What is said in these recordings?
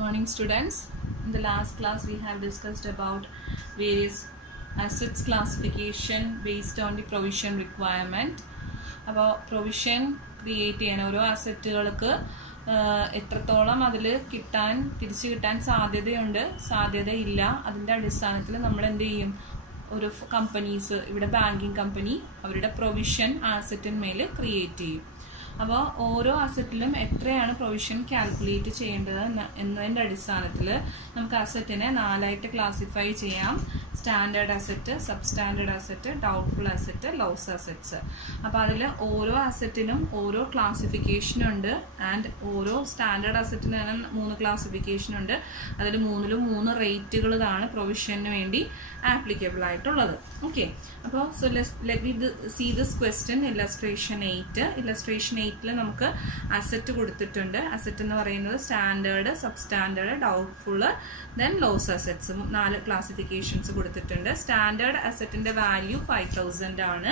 morning, students. In the last class we have discussed about various assets classification based on the provision requirement. അപ്പോൾ provision create ചെയ്യാൻ ഓരോ അസറ്റുകൾക്ക് എത്രത്തോളം അതിൽ തിരിച്ചു കിട്ടാൻ സാധ്യതയുണ്ട്, സാധ്യതയില്ല, അതിൻ്റെ അടിസ്ഥാനത്തിൽ നമ്മൾ എന്ത് ചെയ്യും, ഒരു കമ്പനീസ്, ഇവിടെ ബാങ്കിങ് കമ്പനി അവരുടെ പ്രൊവിഷൻ ആസറ്റിന്മേൽ ക്രിയേറ്റ് ചെയ്യും. അപ്പോൾ ഓരോ അസറ്റിലും എത്രയാണ് പ്രൊവിഷൻ കാൽക്കുലേറ്റ് ചെയ്യേണ്ടത് എന്നതിൻ്റെ അടിസ്ഥാനത്തിൽ നമുക്ക് അസറ്റിനെ 4ആയിട്ട് ക്ലാസിഫൈ ചെയ്യാം. Standard asset, sub standard asset, doubtful asset, loss assets. അപ്പോൾ അതിൽ ഓരോ അസറ്റിനും ഓരോ ക്ലാസിഫിക്കേഷൻ ഉണ്ട്. ആൻഡ് ഓരോ സ്റ്റാൻഡേർഡ് അസറ്റിന് തന്നെ 3 ക്ലാസിഫിക്കേഷൻ ഉണ്ട്. അതിൽ 3ലും 3 റേറ്റുകളാണ് പ്രൊവിഷന് വേണ്ടി ആപ്ലിക്കബിൾ ആയിട്ടുള്ളത്. ഓക്കെ, അപ്പോൾ so let me see this question illustration 8. Illustration 8ൽ നമുക്ക് അസറ്റ് കൊടുത്തിട്ടുണ്ട്. അസറ്റ് എന്ന് പറയുന്നത് standard, sub standard, doubtful, then loss assets, 4 classifications കൊടുത്തിട്ടുണ്ട്. സ്റ്റാൻഡേർഡ് അസറ്റിൻ്റെ വാല്യൂ 5000 ആണ്.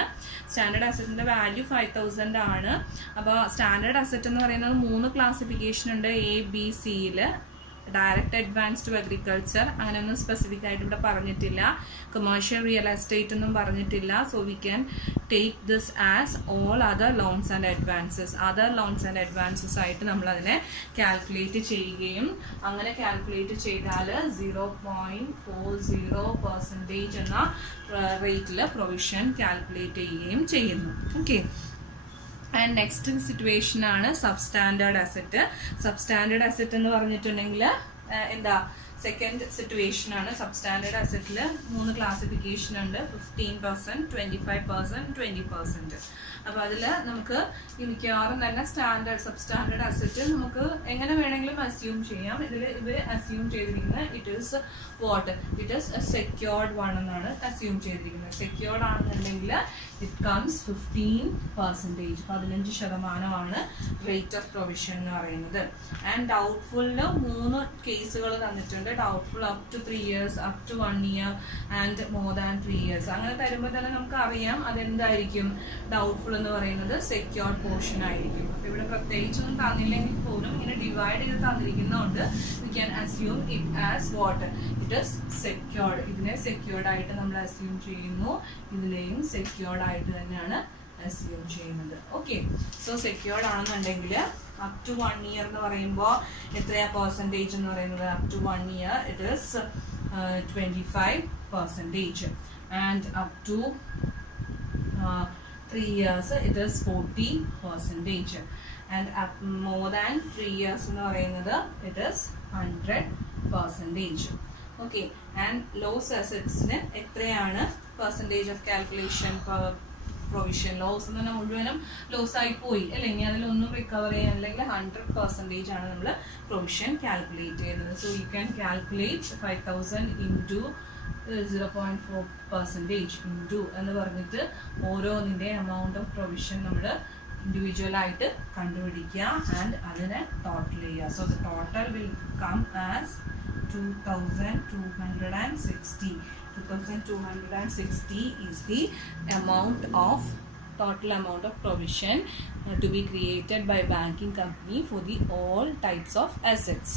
സ്റ്റാൻഡേർഡ് അസറ്റിൻ്റെ വാല്യൂ 5000 ആണ്. അപ്പോൾ സ്റ്റാൻഡേർഡ് അസറ്റ് എന്ന് പറയുന്നത് 3 ക്ലാസിഫിക്കേഷൻ ഉണ്ട്. A, B, C direct advance to agriculture അങ്ങനെയൊന്നും സ്പെസിഫിക് ആയിട്ട് ഇവിടെ പറഞ്ഞിട്ടില്ല. കൊമേഴ്ഷ്യൽ റിയൽ എസ്റ്റേറ്റ് ഒന്നും പറഞ്ഞിട്ടില്ല. So we can take this as all other loans and advances. Other loans and advances ആയിട്ട് നമ്മൾ അതിനെ കാൽക്കുലേറ്റ് ചെയ്യുകയും അങ്ങനെ കാൽക്കുലേറ്റ് ചെയ്താൽ 0.40% എന്ന റേറ്റിൽ പ്രൊവിഷൻ കാൽക്കുലേറ്റ് ചെയ്യുകയും ചെയ്യുന്നു. ഓക്കെ, ആൻഡ് നെക്സ്റ്റ് സിറ്റുവേഷൻ ആണ് sub standard asset. Sub standard asset എന്ന് പറഞ്ഞിട്ടുണ്ടെങ്കിൽ എന്താ, സെക്കൻഡ് സിറ്റുവേഷൻ ആണ്. സബ് സ്റ്റാൻഡേർഡ് അസറ്റിൽ 3 ക്ലാസിഫിക്കേഷൻ ഉണ്ട്. 15%, 25%, 20%. അപ്പോൾ അതിൽ നമുക്ക് മിക്കവാറും തന്നെ സബ് സ്റ്റാൻഡേർഡ് അസറ്റ് നമുക്ക് എങ്ങനെ വേണമെങ്കിലും അസ്യൂം ചെയ്യാം. ഇവർ അസ്യൂം ചെയ്തിരിക്കുന്നത് ഇറ്റ് ഈസ് സെക്യൂർഡ് വൺ എന്നാണ് അസ്യൂം ചെയ്തിരിക്കുന്നത്. സെക്യൂർഡ് ആണെന്നുണ്ടെങ്കിൽ it comes 15%, 15% rate of provision എന്ന് പറയുന്നത്. ആൻഡ് ഡൗട്ട്ഫുള്ളിൽ 3 കേസുകൾ തന്നിട്ടുണ്ട്. Doubtful up to 3 years, up to 1 year and more than 3 years. അങ്ങനെ തരുമ്പോൾ തന്നെ നമുക്ക് അറിയാം അതെന്തായിരിക്കും. ഡൗട്ട്ഫുൾ എന്ന് പറയുന്നത് സെക്യൂർഡ് പോർഷൻ ആയിരിക്കും. അപ്പോൾ ഇവിടെ പ്രത്യേകിച്ചൊന്നും തന്നില്ലെങ്കിൽ പോലും ഇങ്ങനെ ഡിവൈഡ് ചെയ്ത് തന്നിരിക്കുന്നതുകൊണ്ട് we can assume it as what, it is secured. ഇതിനെ സെക്യൂർഡ് ആയിട്ട് നമ്മൾ അസ്യൂം ചെയ്യുന്നു. ഇതിലെയും സെക്യൂർഡ് ആയിട്ട് തന്നെയാണ് അസ്യൂം ചെയ്യുന്നത്. ഓക്കെ, സോ സെക്യൂർഡ് ആണെന്നുണ്ടെങ്കിൽ അപ് ടു 1 year എന്ന് പറയുമ്പോൾ എത്രയാ പെർസെൻറ്റേജ് എന്ന് പറയുന്നത്? Up to 1 year it is 25%. And up to 3 years it is 40%. And more than 3 years എന്ന് പറയുന്നത് it is 100%. Okay, and loss അസറ്റ്സിന് എത്രയാണ് percentage of calculation provision? Loss എന്ന് പറഞ്ഞാൽ മുഴുവനും ലോസ് ആയി പോയി അല്ലെ, ഇനി അതിലൊന്നും റിക്കവർ ചെയ്യാൻ, അല്ലെങ്കിൽ 100% ആണ് നമ്മൾ പ്രൊവിഷൻ കാൽക്കുലേറ്റ് ചെയ്യുന്നത്. So you can calculate 5000 into 0.4% into എന്ന് പറഞ്ഞിട്ട് ഓരോന്നിൻ്റെ എമൗണ്ട് ഓഫ് പ്രൊവിഷൻ നമ്മൾ ഇൻഡിവിജ്വലായിട്ട് കണ്ടുപിടിക്കുക ആൻഡ് അതിനെ ടോട്ടൽ ചെയ്യുക. So the total will come as 2260. 2260 is the total amount of provision to be created by banking company for the all types of assets.